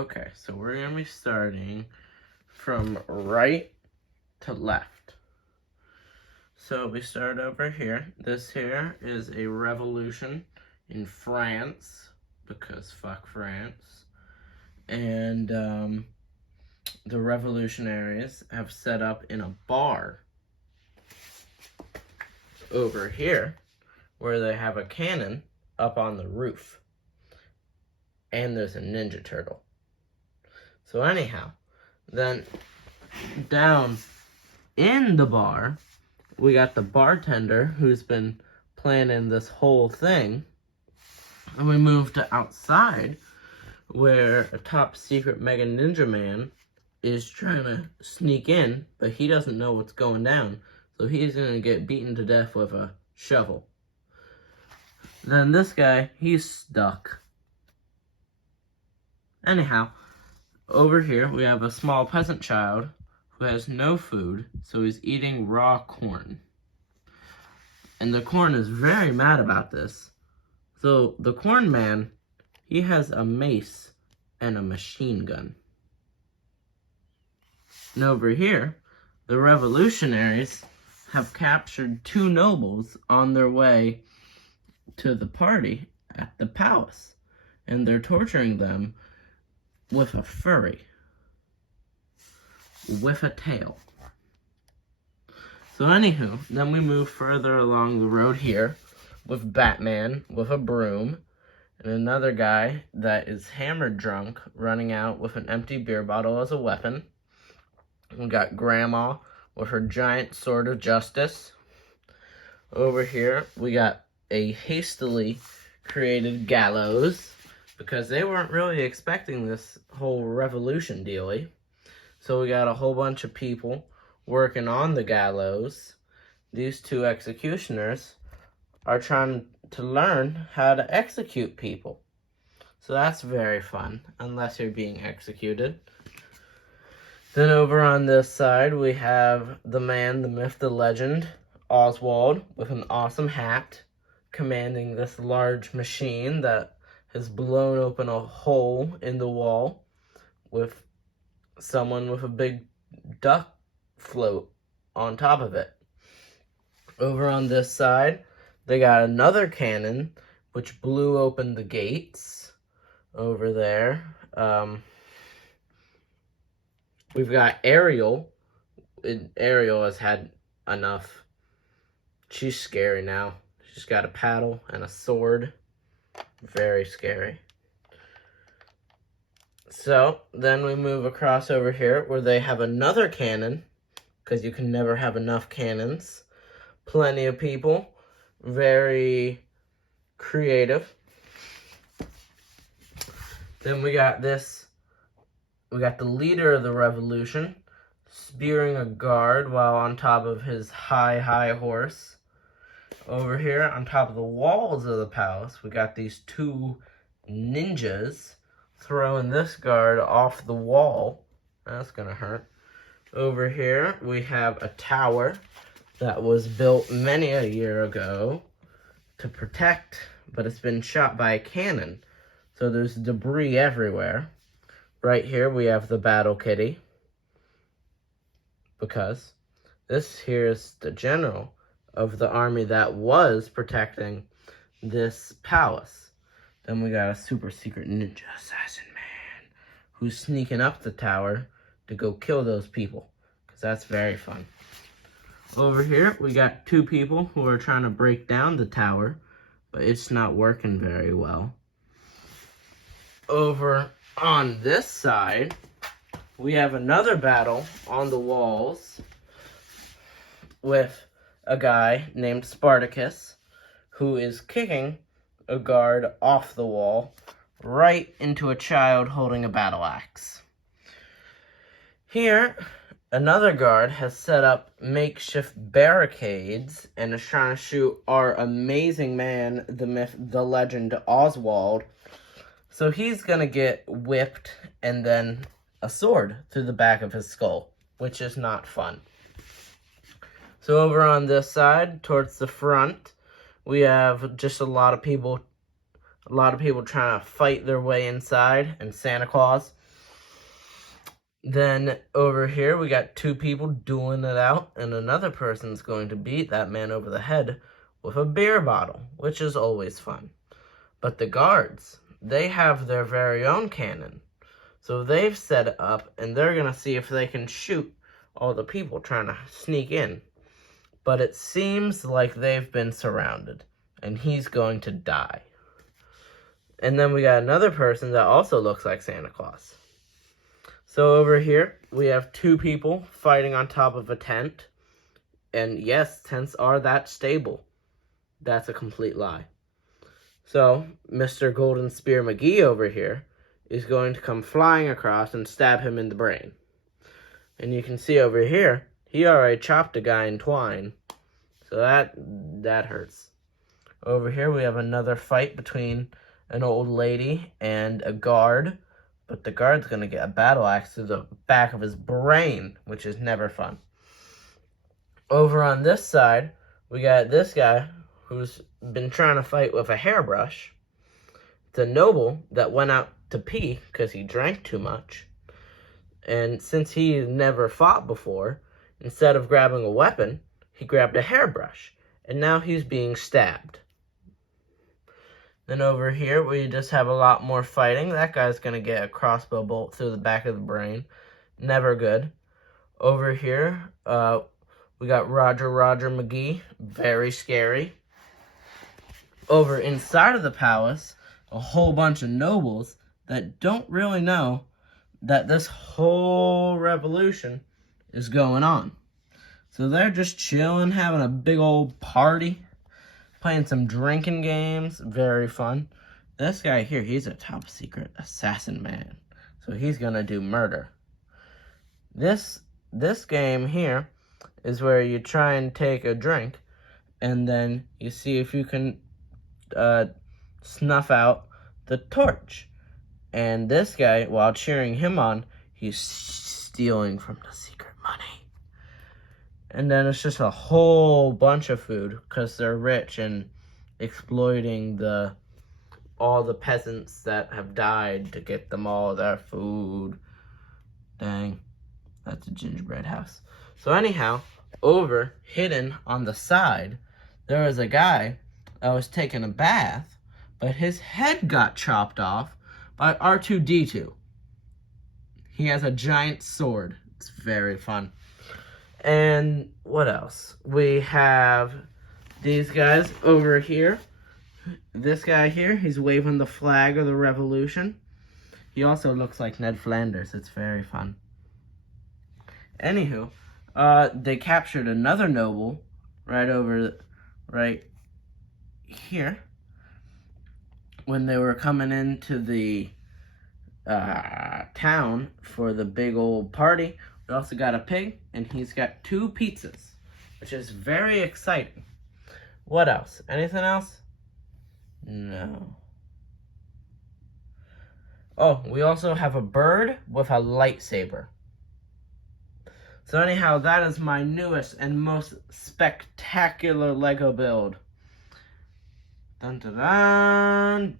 Okay, so we're going to be starting from right to left. So we start over here. This here is a revolution in France, because fuck France. And the revolutionaries have set up in a bar over here where they have a cannon up on the roof. And there's a Ninja Turtle. So anyhow, then down in the bar, we got the bartender who's been planning this whole thing. And we move to outside where a top secret Mega Ninja Man is trying to sneak in, but he doesn't know what's going down. So he's going to get beaten to death with a shovel. Then this guy, he's stuck. Anyhow, over here we have a small peasant child who has no food, so he's eating raw corn. And the corn is very mad about this. So the corn man, he has a mace and a machine gun. And over here, the revolutionaries have captured two nobles on their way to the party at the palace. And they're torturing them with a furry with a tail. So anywho, then we move further along the road here with Batman with a broom and another guy that is hammered drunk running out with an empty beer bottle as a weapon. We got Grandma with her giant sword of justice. Over here we got a hastily created gallows, because they weren't really expecting this whole revolution dealy. So we got a whole bunch of people working on the gallows. These two executioners are trying to learn how to execute people. So that's very fun, unless you're being executed. Then over on this side, we have the man, the myth, the legend, Oswald, with an awesome hat, commanding this large machine that has blown open a hole in the wall with someone with a big duck float on top of it. Over on this side, they got another cannon which blew open the gates over there. We've got Ariel. Ariel has had enough. She's scary now. She's got a paddle and a sword. Very scary. So, then we move across over here where they have another cannon, because you can never have enough cannons. Plenty of people. Very creative. Then we got this. We got the leader of the revolution spearing a guard while on top of his high horse. Over here, on top of the walls of the palace, we got these two ninjas throwing this guard off the wall. That's gonna hurt. Over here, we have a tower that was built many a year ago to protect, but it's been shot by a cannon. So there's debris everywhere. Right here, we have the Battle Kitty, because this here is the general of the army that was protecting this palace. Then we got a super secret ninja assassin man who's sneaking up the tower to go kill those people, because that's very fun. Over here, we got two people who are trying to break down the tower, but it's not working very well. Over on this side, we have another battle on the walls with a guy named Spartacus who is kicking a guard off the wall right into a child holding a battle axe. Here, another guard has set up makeshift barricades and is trying to shoot our amazing man, the myth, the legend, Oswald. So he's gonna get whipped and then a sword through the back of his skull, which is not fun. So over on this side, towards the front, we have just a lot of people trying to fight their way inside, and Santa Claus. Then over here, we got two people dueling it out, and another person's going to beat that man over the head with a beer bottle, which is always fun. But the guards, they have their very own cannon. So they've set it up, and they're going to see if they can shoot all the people trying to sneak in. But it seems like they've been surrounded, and he's going to die. And then we got another person that also looks like Santa Claus. So over here, we have two people fighting on top of a tent. And yes, tents are that stable. That's a complete lie. So, Mr. Golden Spear McGee over here is going to come flying across and stab him in the brain. And you can see over here, he already chopped a guy in twine. So that hurts. Over here, we have another fight between an old lady and a guard. But the guard's going to get a battle axe to the back of his brain, which is never fun. Over on this side, we got this guy who's been trying to fight with a hairbrush. It's a noble that went out to pee because he drank too much. And since he never fought before, instead of grabbing a weapon, he grabbed a hairbrush. And now he's being stabbed. Then over here, we just have a lot more fighting. That guy's going to get a crossbow bolt through the back of the brain. Never good. Over here, we got Roger McGee. Very scary. Over inside of the palace, a whole bunch of nobles that don't really know that this whole revolution is going on. So they're just chilling, having a big old party. Playing some drinking games, very fun. This guy here, he's a top secret assassin man. So he's gonna do murder. This game here is where you try and take a drink, and then you see if you can snuff out the torch. And this guy, while cheering him on, he's stealing from the secret money. And then it's just a whole bunch of food because they're rich and exploiting all the peasants that have died to get them all their food. Dang, that's a gingerbread house. So anyhow, over, hidden on the side, there was a guy that was taking a bath, but his head got chopped off by R2-D2. He has a giant sword. It's very fun. And what else? We have these guys over here. This guy here, he's waving the flag of the revolution. He also looks like Ned Flanders. It's very fun. Anywho, they captured another noble right here when they were coming into the town for the big old party. We also got a pig, and he's got 2 pizzas, which is very exciting. What else? Anything else? No. Oh, we also have a bird with a lightsaber. So anyhow, that is my newest and most spectacular Lego build. Dun dun dun!